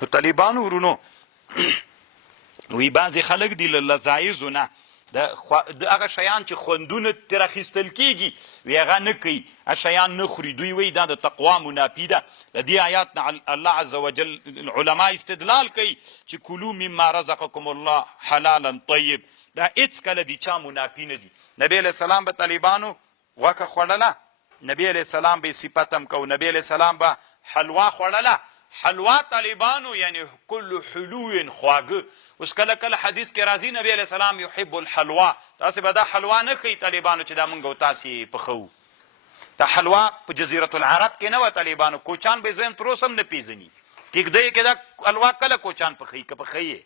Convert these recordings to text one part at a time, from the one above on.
نو طالبانو ورونو وی بعضې خلک دي له لذایزو نه د هغه شیان چې خوندونه ترې اخیستل کېږي وی هغه نه کوي هغه شیان نه خوري دوی وایي دا د تقوا منافي ده د دې آیات نه الله عز وجل علما استدلال کوي چې کلو مما رزقکم الله حلالا طیب دا هېڅکله د چا منافي نه دي نبی علیه السلام به طالبانو غوښه خوړله نبی علیه السلام به صفت هم کو نبی علیه السلام به حلوا خوړله حلوا طالبانو یعنی کل حلو خواږه اوس کله کله حدیث کې راځي نبی علیه السلام یحب الحلوا تاسې به دا حلوا نه ښیي طالبانو چې دا موږ او تاسې پخوو دا حلوا په جزیرة العرب کې نه وه طالبانو کوچان به زه هم تر اوسه هم نه پېژني کېږدۍ کې دا حلوا کله کوچان پخوي که پخوي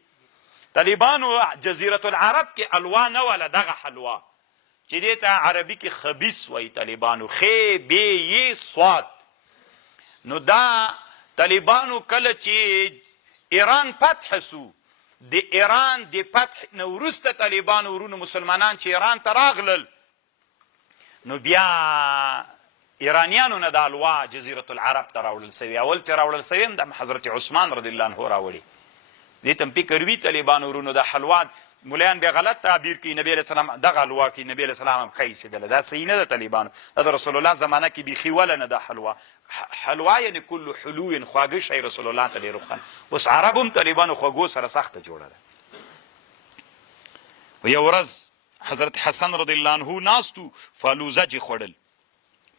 طالبانو جزیرة العرب کې حلوا نه وله دغه حلوا چې دې ته عربي کې خبیث وایي طالبانو خې بې یې صاد نو دا طالبانو کله چې ایران فتح سو د ایران د فتح نه وروسته طالبانو ورونو مسلمانان چې ایران ته راغلل نو بیا ایرانیانو نه د حلوا جزیرة العرب ته راوړل سوي اول چې راوړل سوي هم د حضرت عثمان رضی الله عنه راوړي دې ته هم فکر وي طالبانو ورونو د حلوا ملیان بیا غلط تعبیر کوي نبی علیه السلام دغه حلوا کوي نبی علیه السلام هم ښه ایسېدله دا صحیح نه ده طالبانو دا د رسول الله زمانه کې بیخي وله نه ده حلوا حلوا یعنی کل حلو خواږه شی رسول الله ته ډېر وخوند اوس عرب هم طالبانو خوږو سره سخته جوړه ده یو ورځ حضرت حسن رضی الله عنه ناستو فالوزه چې خوړل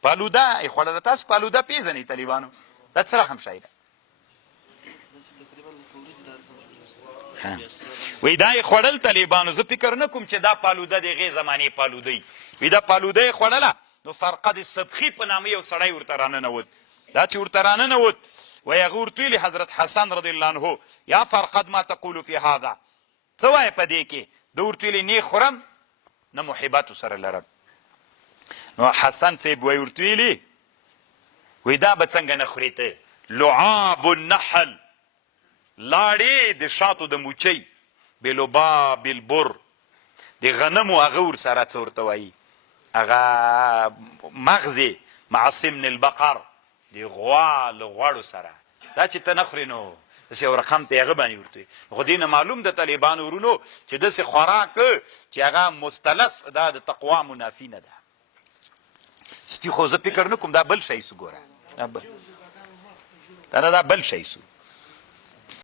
فالوده یې خوړله تاسو فالوده پېژنئ طالبانو دا څه رقم شی ده وی دا یې خوړل طالبانو زه فکر نه کوم چې دا فالوده د هغې زمانې فالوده وي وی دا فالوده یې خوړله نو فرقد صبخي په نامه یو سړی ورته راننوت دا چې ورته راننوت وی هغه ورته ویلي حضرت حسن رضی الله عنه یا فرقد ما تقول فی هذا څه وایې په دې کې ده ورته ویلي نه خورم نه محباتو سره لرم نو حسن صاحب وی ورته ویلي وی دا به څنګه نه خورې ته لعاب النحل لاړې د شاتو د موچۍ بلباب البر د غنمو هغه ورسره څه ورته وایي هغه مغزې مع سمن البقر د غوا له غوړو سره دا چې ته نه خورې نو داسې یو رقم ته هغه باندې ورته وایي خو دې نه معلوم د طالبانو ورونو چې داسې خوراک چې هغه مستلس دا د تقوا منافي نه ده ستي خو زه فکر نه کوم دا بل شی سو ګوره دا بل شی سو